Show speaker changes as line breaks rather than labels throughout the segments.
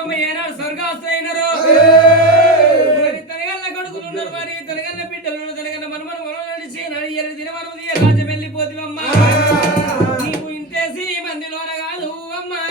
పూర్వం ఏనాడు స్వర్గాస్తున్నారు తనగల్ల కొడుకులున్నారు మరి తనగల్ల బిడ్డలు తనగల్ల మనం నడిచి నడియలు దినమను రాజ్యం వెళ్ళిపోతివమ్మా నీకు ఇంతేసి మందిలోన కాదు అమ్మా.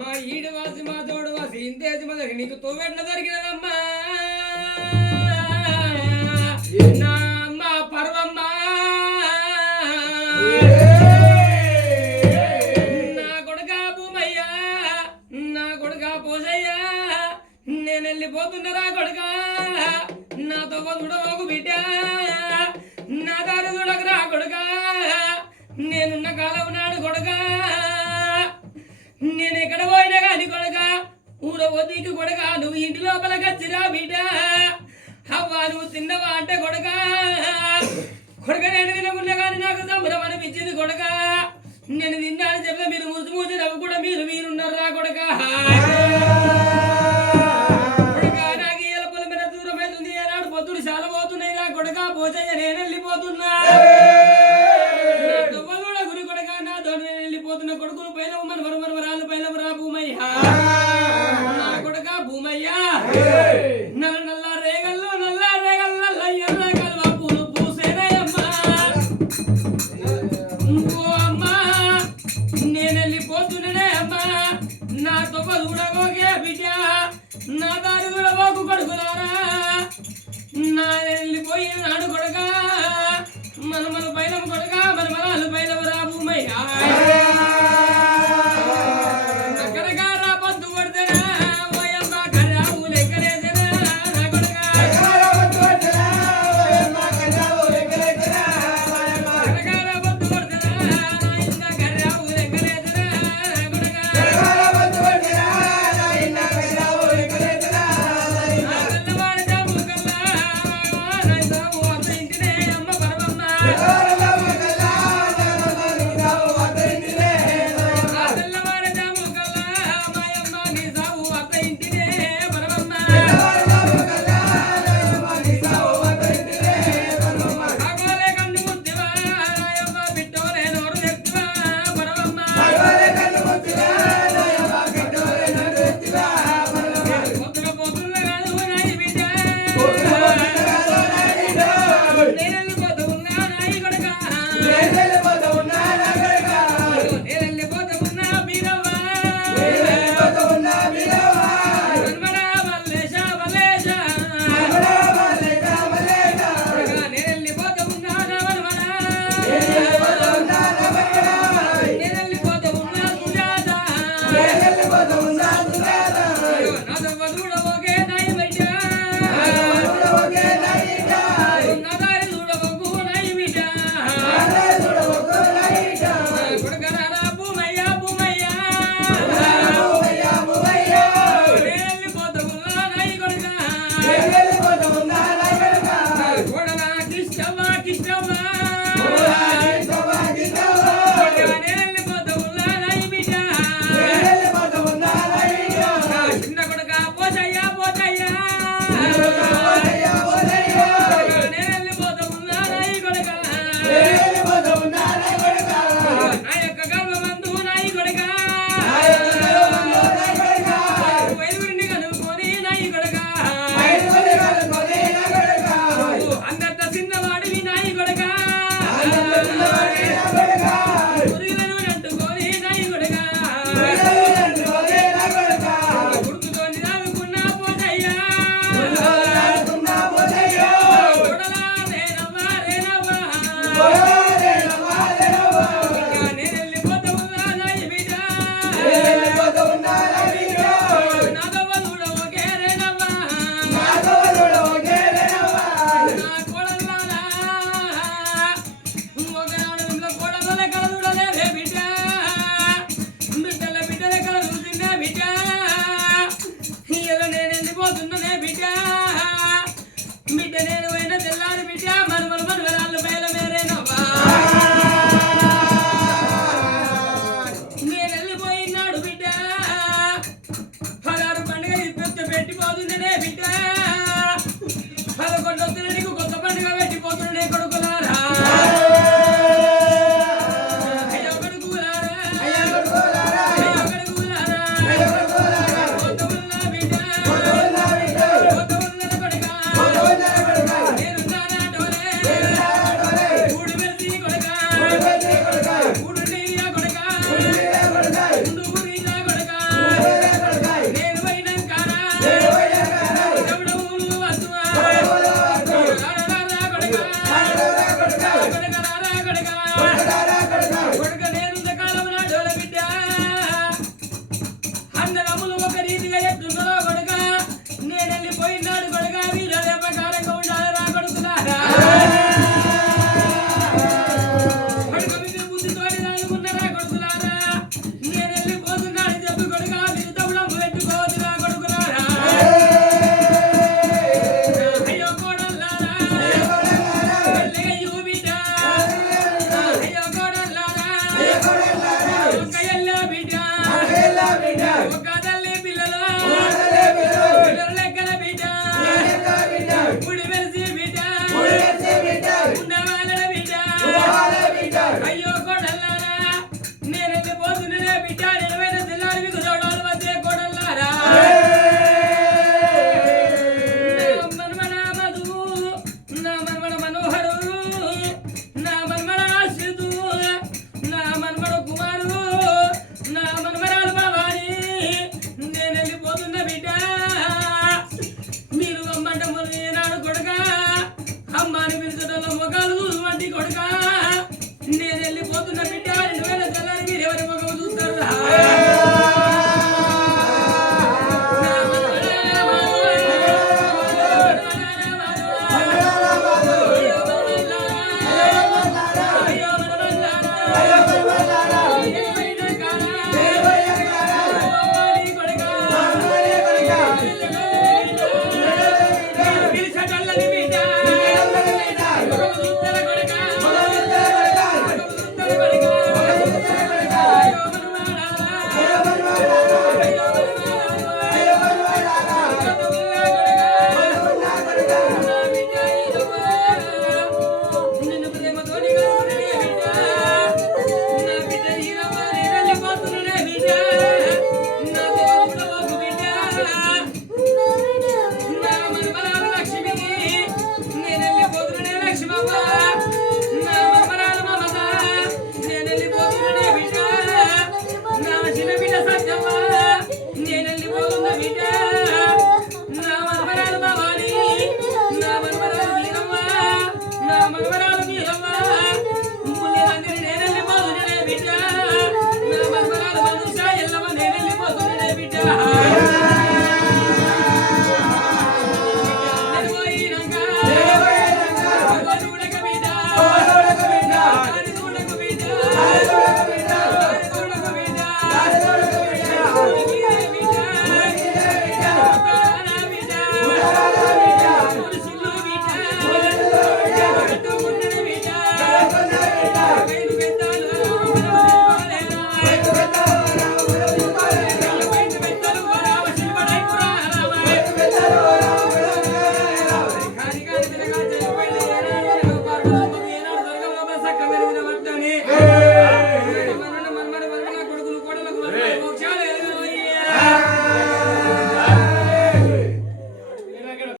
మా ఈడు మా తోడు ఇంతేసి మొదటి నీకు తోవెట్లదా. పోకు నా దారి చూడకు రా కొడుక నేనున్న కాలం నాడు కొడుక నేను ఎక్కడ పోయినా కానీ కొడుక ఊర వదికి కొడుక నువ్వు ఇంటి లోపలికి వచ్చిరా బిడ్డ అవ్వా నువ్వు తిన్నవా అంటే కొడుక కొడుక నేను వినకుండా కానీ నాకు సంబరం అనిపించింది కొడుక నేను తిన్నాను చెప్పి మీరు మూసి మూసి నవ్వు కూడా మీరు మీరున్నారా కొడుక? పడిపోతున్నదే బిడ్డ. బిడ్డ నేను